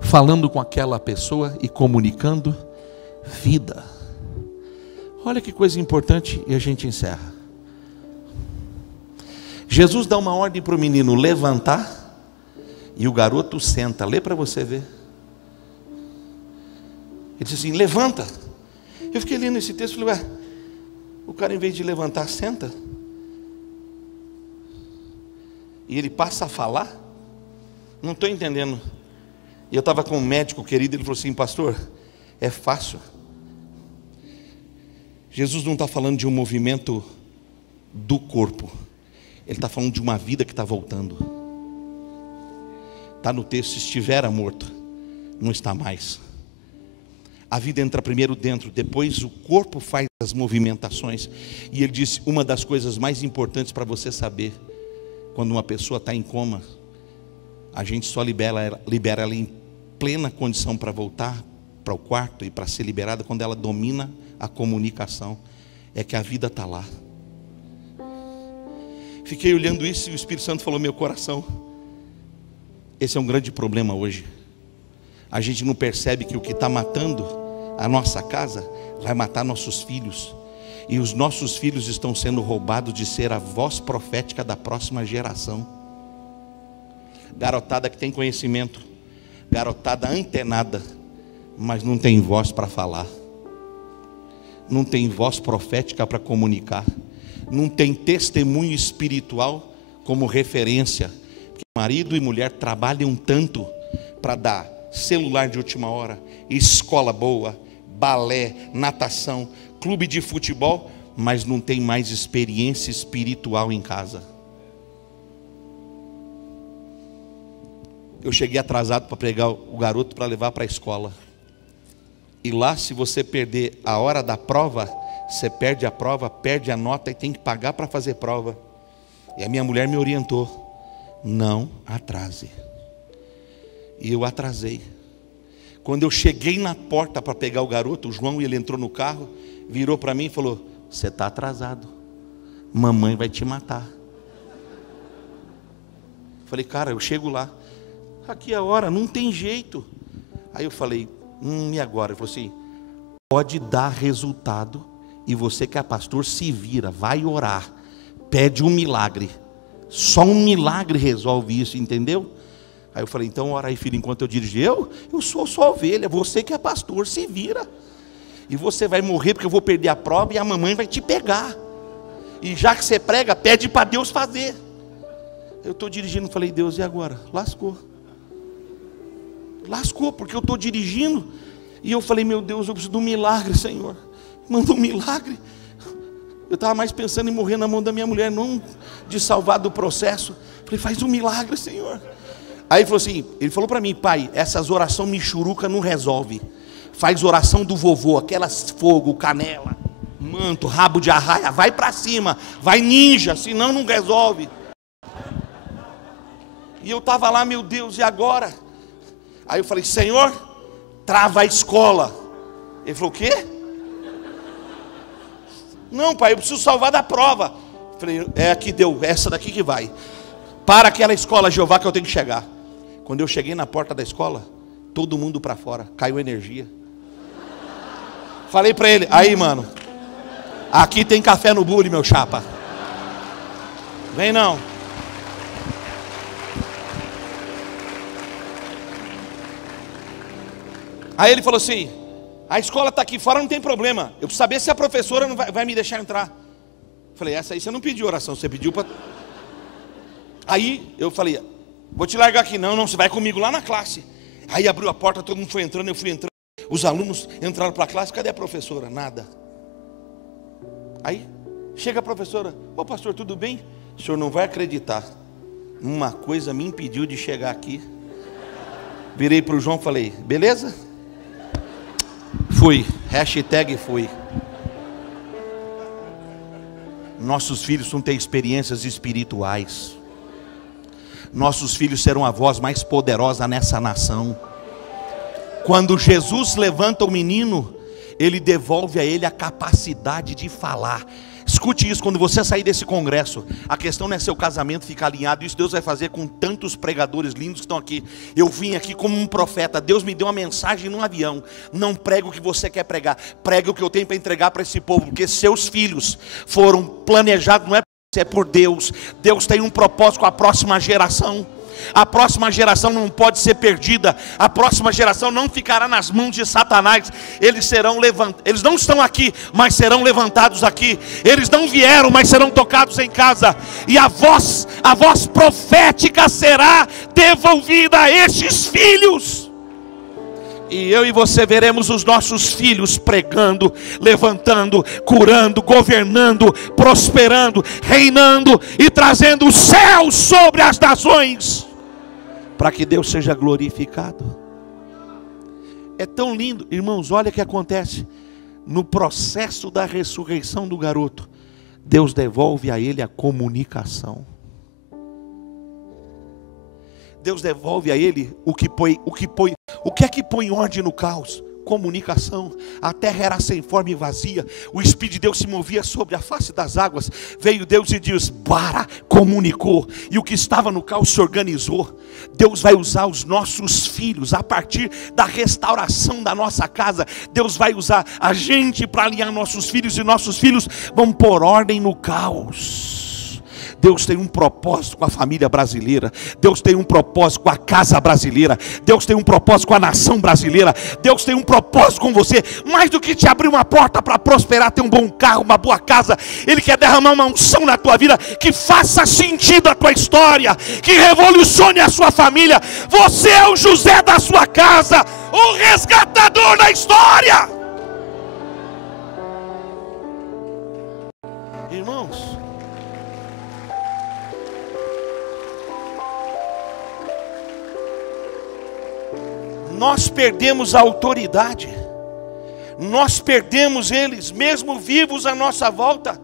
falando com aquela pessoa e comunicando vida. Olha que coisa importante, e a gente encerra. Jesus dá uma ordem para o menino levantar, e o garoto senta. Lê para você ver. Ele diz assim: levanta. Eu fiquei lendo esse texto e falei: ué, o cara, em vez de levantar, senta, e ele passa a falar. Não estou entendendo. E eu estava com um médico querido, ele falou assim: pastor, é fácil. Jesus não está falando de um movimento do corpo, ele está falando de uma vida que está voltando. Está no texto: estivera morto, não está mais. A vida entra primeiro dentro, depois o corpo faz as movimentações. E ele disse: uma das coisas mais importantes para você saber, quando uma pessoa está em coma, a gente só libera ela em plena condição para voltar para o quarto e para ser liberada, quando ela domina a comunicação. É que a vida está lá. Fiquei olhando isso e o Espírito Santo falou no meu coração: esse é um grande problema hoje. A gente não percebe que o que está matando a nossa casa vai matar nossos filhos. E os nossos filhos estão sendo roubados de ser a voz profética da próxima geração. Garotada que tem conhecimento, garotada antenada, mas não tem voz para falar, não tem voz profética para comunicar, não tem testemunho espiritual como referência. Porque marido e mulher trabalham tanto para dar celular de última hora, escola boa, balé, natação, clube de futebol, mas não tem mais experiência espiritual em casa. Eu cheguei atrasado para pegar o garoto para levar para a escola. E lá, se você perder a hora da prova, você perde a prova, perde a nota e tem que pagar para fazer prova. E a minha mulher me orientou: não atrase. E eu atrasei. Quando eu cheguei na porta para pegar o garoto, o João, ele entrou no carro, virou para mim e falou: você está atrasado, mamãe vai te matar. Falei: cara, eu chego lá, aqui é a hora, não tem jeito. Aí eu falei: e agora? Ele falou assim: pode dar resultado, e você que é pastor, se vira, vai orar, pede um milagre, só um milagre resolve isso, entendeu? Aí eu falei: então ora aí, filho, enquanto eu dirijo. Eu sou só ovelha, você que é pastor, se vira, e você vai morrer porque eu vou perder a prova e a mamãe vai te pegar, e já que você prega, pede para Deus fazer. Eu estou dirigindo, falei: Deus, e agora? Lascou, porque eu estou dirigindo, e eu falei: meu Deus, eu preciso de um milagre, Senhor, manda um milagre. Eu estava mais pensando em morrer na mão da minha mulher, não de salvar do processo. Falei: faz um milagre, Senhor. Aí ele falou para mim: pai, essas orações michuruca não resolve, faz oração do vovô, aquelas fogo, canela, manto, rabo de arraia, vai para cima, vai ninja, senão não resolve. E eu estava lá: meu Deus, e agora? Aí eu falei: Senhor, trava a escola. Ele falou: o quê? Não, pai, eu preciso salvar da prova. Eu falei: é aqui, deu, essa daqui que vai. Para aquela escola, Jeová, que eu tenho que chegar. Quando eu cheguei na porta da escola, todo mundo para fora, caiu energia. Falei para ele: aí, mano, aqui tem café no bule, meu chapa. Vem não. Aí ele falou assim: a escola está aqui fora, não tem problema, eu preciso saber se a professora não vai me deixar entrar. Falei: essa aí você não pediu oração, você pediu para... Aí eu falei: vou te largar aqui. Não, você vai comigo lá na classe. Aí abriu a porta, todo mundo foi entrando, eu fui entrando. Os alunos entraram para a classe, cadê a professora? Nada. Aí chega a professora: ô pastor, tudo bem? O senhor não vai acreditar, Uma coisa me impediu de chegar aqui. Virei para o João e falei, beleza? Fui, hashtag fui. Nossos filhos vão ter experiências espirituais. Nossos filhos serão a voz mais poderosa nessa nação. Quando Jesus levanta o menino, Ele devolve a ele a capacidade de falar. Escute isso, quando você sair desse congresso, a questão não é seu casamento ficar alinhado. Isso Deus vai fazer com tantos pregadores lindos que estão aqui. Eu vim aqui como um profeta. Deus me deu uma mensagem num avião. Não prega o que você quer pregar, prega o que eu tenho para entregar para esse povo. Porque seus filhos foram planejados, não é por você, é por Deus. Deus tem um propósito com a próxima geração. A próxima geração não pode ser perdida. A próxima geração não ficará nas mãos de Satanás. Eles serão levantados. Eles não estão aqui, mas serão levantados aqui. Eles não vieram, mas serão tocados em casa. E a voz profética será devolvida a estes filhos. E eu e você veremos os nossos filhos pregando, levantando, curando, governando, prosperando, reinando e trazendo o céu sobre as nações, para que Deus seja glorificado. É tão lindo, irmãos, olha o que acontece. No processo da ressurreição do garoto, Deus devolve a ele a comunicação. Deus devolve a ele o que é que põe ordem no caos? Comunicação. A terra era sem forma e vazia. O Espírito de Deus se movia sobre a face das águas. Veio Deus e Deus comunicou. E o que estava no caos se organizou. Deus vai usar os nossos filhos. A partir da restauração da nossa casa, Deus vai usar a gente para alinhar nossos filhos. E nossos filhos vão pôr ordem no caos. Deus tem um propósito com a família brasileira. Deus tem um propósito com a casa brasileira. Deus tem um propósito com a nação brasileira. Deus tem um propósito com você. Mais do que te abrir uma porta para prosperar, ter um bom carro, uma boa casa, Ele quer derramar uma unção na tua vida que faça sentido a tua história, que revolucione a sua família. Você é o José da sua casa, o resgatador da história. Irmãos, nós perdemos a autoridade, nós perdemos eles, mesmo vivos à nossa volta.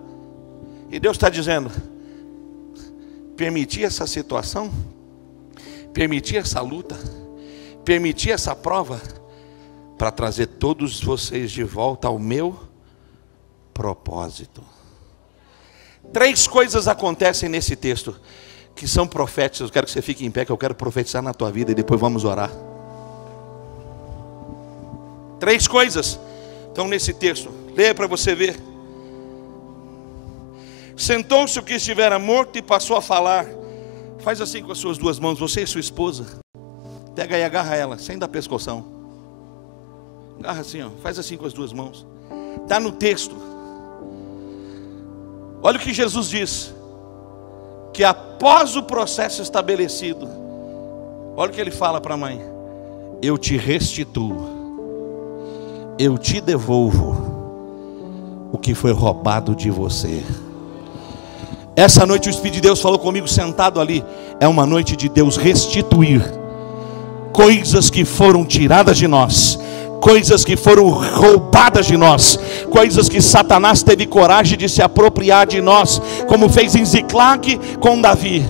E Deus está dizendo: permitir essa situação, permitir essa luta, permitir essa prova, para trazer todos vocês de volta ao meu propósito. 3 coisas acontecem nesse texto que são proféticas. Eu quero que você fique em pé, que eu quero profetizar na tua vida e depois vamos orar. 3 coisas estão nesse texto. Leia para você ver. Sentou-se o que estivera morto e passou a falar. Faz assim com as suas 2 mãos, você e sua esposa. Pega aí, agarra ela, sem dar pescoção. Agarra assim, ó. Faz assim com as 2 mãos. Está no texto. Olha o que Jesus diz. Que após o processo estabelecido, olha o que ele fala para a mãe: eu te restituo, eu te devolvo o que foi roubado de você. Essa noite o Espírito de Deus falou comigo sentado ali. É uma noite de Deus restituir coisas que foram tiradas de nós, coisas que foram roubadas de nós, coisas que Satanás teve coragem de se apropriar de nós, como fez em Ziclag com Davi.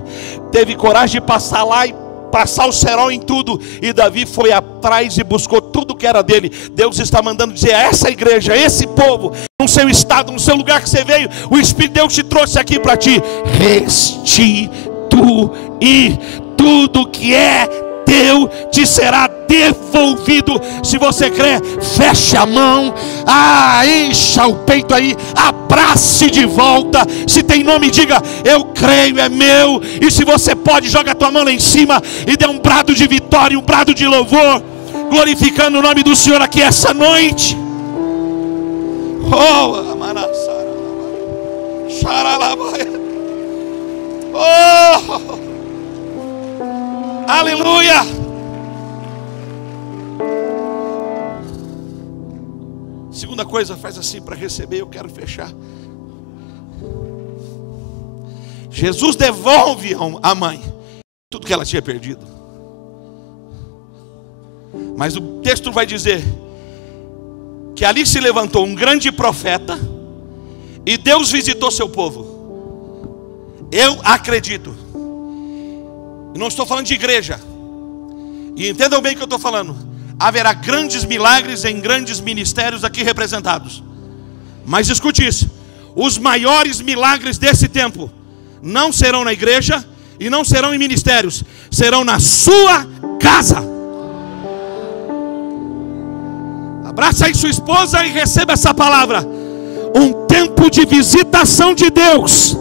Teve coragem de passar lá e passar o cerol em tudo, e Davi foi atrás e buscou tudo que era dele. Deus está mandando dizer a essa igreja, a esse povo, no seu estado, no seu lugar que você veio, o Espírito de Deus te trouxe aqui para ti restituir tudo que é teu, te será devolvido. Se você crê, feche a mão, encha o peito aí, abrace de volta. Se tem nome, diga: eu creio, é meu. E se você pode, joga a tua mão lá em cima e dê um brado de vitória, um brado de louvor, glorificando o nome do Senhor aqui essa noite. Aleluia. Segunda coisa, faz assim para receber. Eu quero fechar. Jesus devolve a mãe que ela tinha perdido. Mas o texto vai dizer que ali se levantou um grande profeta e Deus visitou seu povo. Eu acredito, não estou falando de igreja, e entendam bem o que eu estou falando. Haverá grandes milagres em grandes ministérios aqui representados. Mas escute isso: os maiores milagres desse tempo não serão na igreja e não serão em ministérios, serão na sua casa. Abraça aí sua esposa e receba essa palavra. Um tempo de visitação de Deus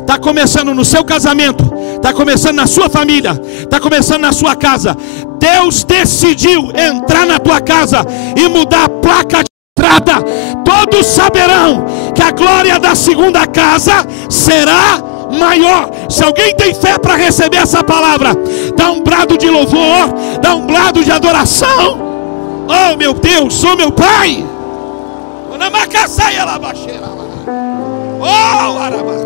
está começando no seu casamento, está começando na sua família, está começando na sua casa. Deus decidiu entrar na tua casa e mudar a placa de entrada. Todos saberão que a glória da segunda casa será maior. Se alguém tem fé para receber essa palavra, dá um brado de louvor, dá um brado de adoração. Oh meu Deus, oh meu Pai. Oh, Arabá.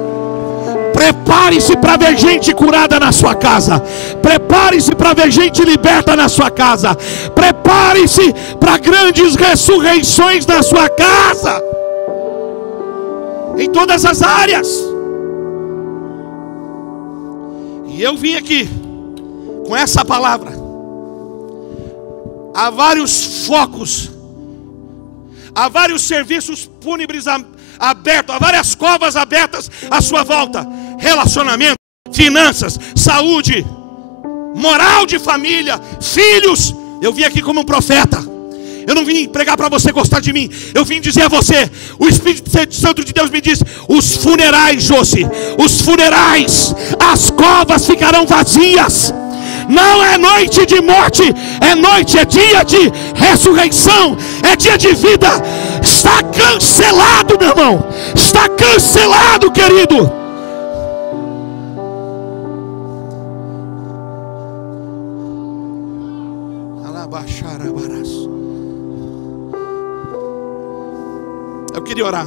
Prepare-se para ver gente curada na sua casa. Prepare-se para ver gente liberta na sua casa. Prepare-se para grandes ressurreições na sua casa, em todas as áreas. E eu vim aqui com essa palavra. Há vários focos, há vários serviços fúnebres abertos, há várias covas abertas à sua volta. Relacionamento, finanças, saúde, moral de família, filhos. Eu vim aqui como um profeta. Eu não vim pregar para você gostar de mim. Eu vim dizer a você: o Espírito Santo de Deus me diz: os funerais, Josi, os funerais, as covas ficarão vazias. Não é noite de morte, é noite, é dia de ressurreição, é dia de vida. Está cancelado, meu irmão. Está cancelado, querido. Eu queria orar.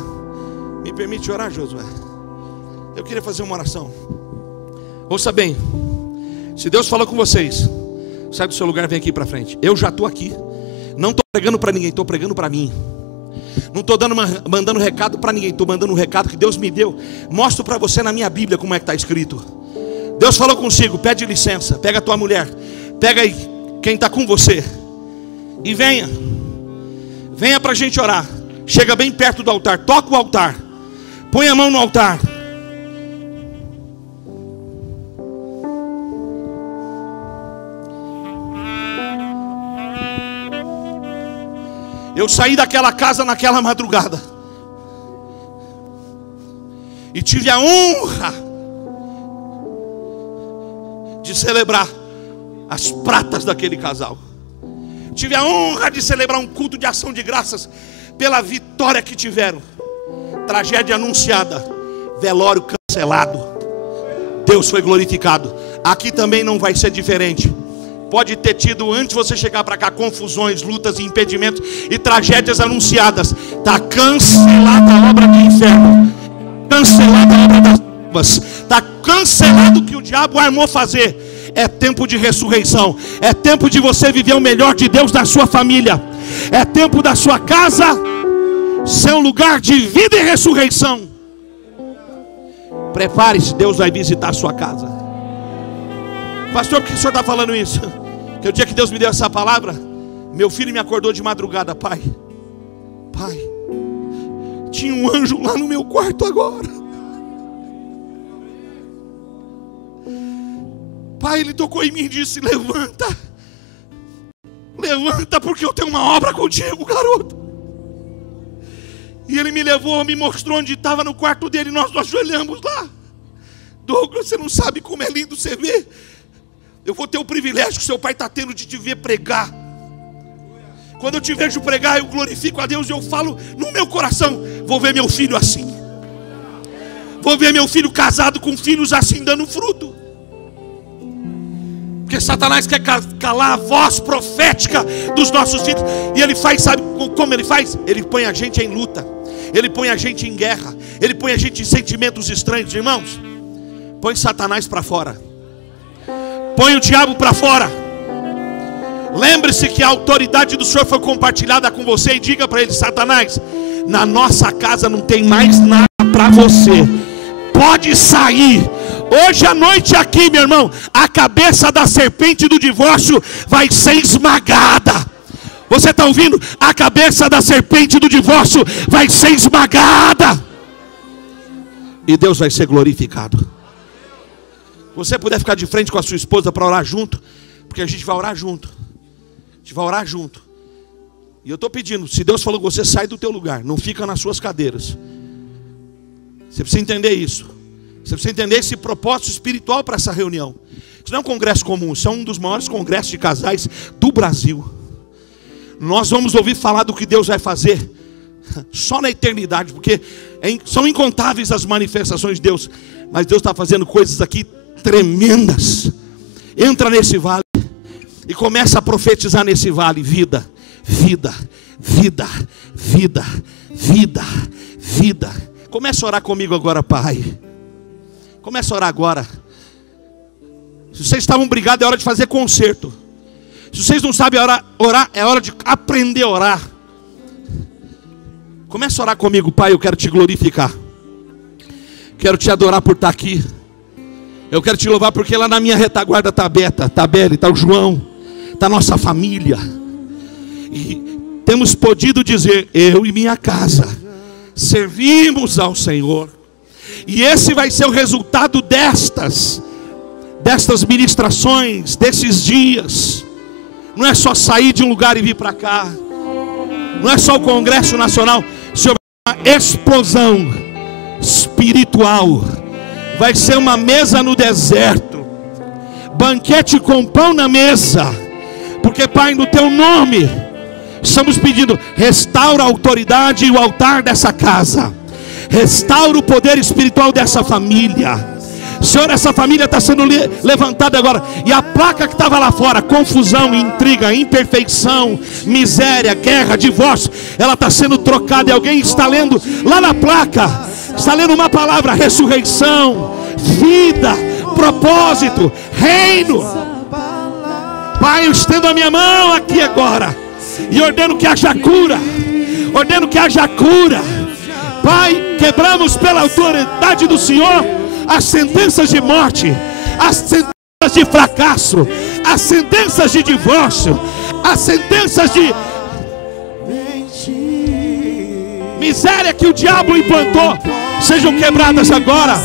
Me permite orar, Josué? Eu queria fazer uma oração. Ouça bem. Se Deus falou com vocês, sai do seu lugar, vem aqui para frente. Eu já estou aqui. Não estou pregando para ninguém, estou pregando para mim. Não estou mandando recado para ninguém, estou mandando um recado que Deus me deu. Mostro para você na minha Bíblia como é que está escrito. Deus falou consigo, pede licença. Pega a tua mulher, pega aí quem está com você e venha. Venha para a gente orar. Chega bem perto do altar, toca o altar, põe a mão no altar. Eu saí daquela casa naquela madrugada e tive a honra de celebrar as pratas daquele casal. Tive a honra de celebrar um culto de ação de graças pela vitória que tiveram. Tragédia anunciada, velório cancelado, Deus foi glorificado. Aqui também não vai ser diferente. Pode ter tido, antes de você chegar para cá, confusões, lutas, impedimentos e tragédias anunciadas. Está cancelada a obra do inferno, cancelada a obra das trevas, está cancelado o que o diabo armou fazer. É tempo de ressurreição. É tempo de você viver o melhor de Deus na sua família. É tempo da sua casa ser um lugar de vida e ressurreição. Prepare-se, Deus vai visitar a sua casa. Pastor, por que o senhor está falando isso? Que o dia que Deus me deu essa palavra, meu filho me acordou de madrugada. Pai, tinha um anjo lá no meu quarto agora. Pai, ele tocou em mim e disse: levanta, porque eu tenho uma obra contigo, garoto. E ele me levou, me mostrou onde estava, no quarto dele. Nós ajoelhamos lá. Douglas, você não sabe como é lindo você ver. Eu vou ter o privilégio que seu pai está tendo de te ver pregar. Quando eu te vejo pregar, eu glorifico a Deus e eu falo no meu coração: vou ver meu filho assim. Vou ver meu filho casado com filhos assim, dando fruto. Porque Satanás quer calar a voz profética dos nossos filhos. E ele faz, sabe como ele faz? Ele põe a gente em luta. Ele põe a gente em guerra. Ele põe a gente em sentimentos estranhos. Irmãos, põe Satanás para fora. Põe o diabo para fora. Lembre-se que a autoridade do Senhor foi compartilhada com você. E diga para ele: Satanás, na nossa casa não tem mais nada para você. Pode sair. Hoje à noite aqui, meu irmão, a cabeça da serpente do divórcio vai ser esmagada. Você está ouvindo? A cabeça da serpente do divórcio vai ser esmagada. E Deus vai ser glorificado. Você puder ficar de frente com a sua esposa para orar junto, porque a gente vai orar junto. A gente vai orar junto. E eu estou pedindo, se Deus falou que você sai do teu lugar, não fica nas suas cadeiras. Você precisa entender isso. Você precisa entender esse propósito espiritual para essa reunião. Isso não é um congresso comum, isso é um dos maiores congressos de casais do Brasil. Nós vamos ouvir falar do que Deus vai fazer só na eternidade, porque são incontáveis as manifestações de Deus. Mas Deus está fazendo coisas aqui tremendas. Entra nesse vale e começa a profetizar nesse vale: vida, vida, vida, vida, vida, vida. Começa a orar comigo agora, Pai. Começa a orar agora. Se vocês estavam brigados, é hora de fazer conserto. Se vocês não sabem orar, é hora de aprender a orar. Começa a orar comigo. Pai, eu quero te glorificar. Quero te adorar por estar aqui. Eu quero te louvar porque lá na minha retaguarda está a Beta, está a Beli, está o João, está a nossa família. E temos podido dizer: eu e minha casa servimos ao Senhor. E esse vai ser o resultado destas ministrações, desses dias. Não é só sair de um lugar e vir para cá. Não é só o Congresso Nacional. Senhor, vai ser uma explosão espiritual. Vai ser uma mesa no deserto, banquete com pão na mesa. Porque, Pai, no teu nome estamos pedindo: restaura a autoridade e o altar dessa casa. Restaura o poder espiritual dessa família. Senhor, essa família está sendo levantada agora. E a placa que estava lá fora: confusão, intriga, imperfeição, miséria, guerra, divórcio, ela está sendo trocada. E alguém está lendo lá na placa, está lendo uma palavra: ressurreição, vida, propósito, reino. Pai, eu estendo a minha mão aqui agora e ordeno que haja cura. Ordeno que haja cura. Pai, quebramos pela autoridade do Senhor as sentenças de morte, as sentenças de fracasso, as sentenças de divórcio, as sentenças de miséria que o diabo implantou, sejam quebradas agora.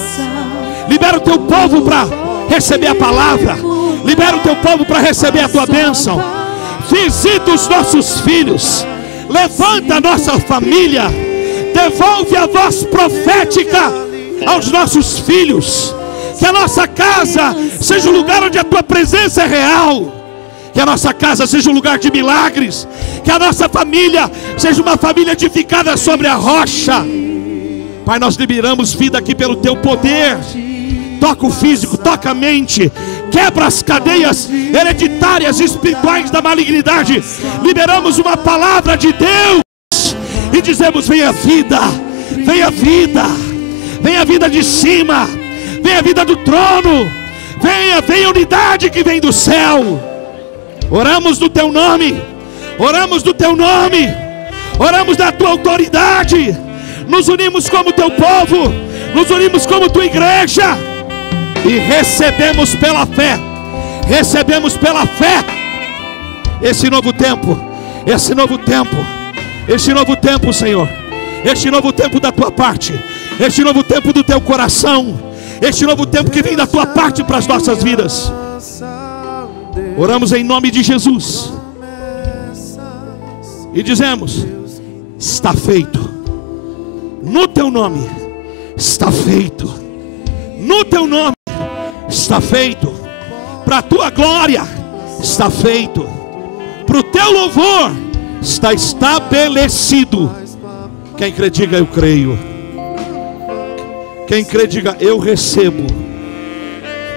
Libera o teu povo para receber a palavra. Libera o teu povo para receber a tua bênção. Visita os nossos filhos. Levanta a nossa família. Devolve a voz profética aos nossos filhos. Que a nossa casa seja um lugar onde a tua presença é real. Que a nossa casa seja um lugar de milagres. Que a nossa família seja uma família edificada sobre a rocha. Pai, nós liberamos vida aqui pelo teu poder. Toca o físico, toca a mente. Quebra as cadeias hereditárias e espirituais da malignidade. Liberamos uma palavra de Deus e dizemos: venha vida, venha vida, venha vida de cima, venha vida do trono, venha unidade que vem do céu. Oramos no teu nome, oramos no teu nome, oramos na tua autoridade. Nos unimos como teu povo, nos unimos como tua igreja e recebemos pela fé esse novo tempo, esse novo tempo, este novo tempo, Senhor, este novo tempo da tua parte, este novo tempo do teu coração, este novo tempo que vem da tua parte para as nossas vidas. Oramos em nome de Jesus e dizemos: está feito. No teu nome está feito. No teu nome está feito. Para a tua glória está feito. Para o teu louvor está estabelecido. Quem crê, diga: eu creio. Quem crê, diga: eu recebo.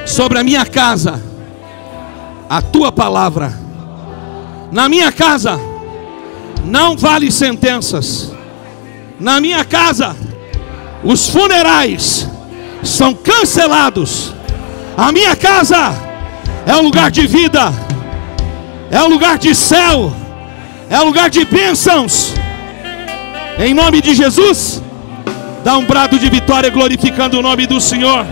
Sobre a minha casa a tua palavra. Na minha casa não vale sentenças. Na minha casa os funerais são cancelados. A minha casa é um lugar de vida, é um lugar de céu, é um lugar de bênçãos. Em nome de Jesus, dá um brado de vitória glorificando o nome do Senhor.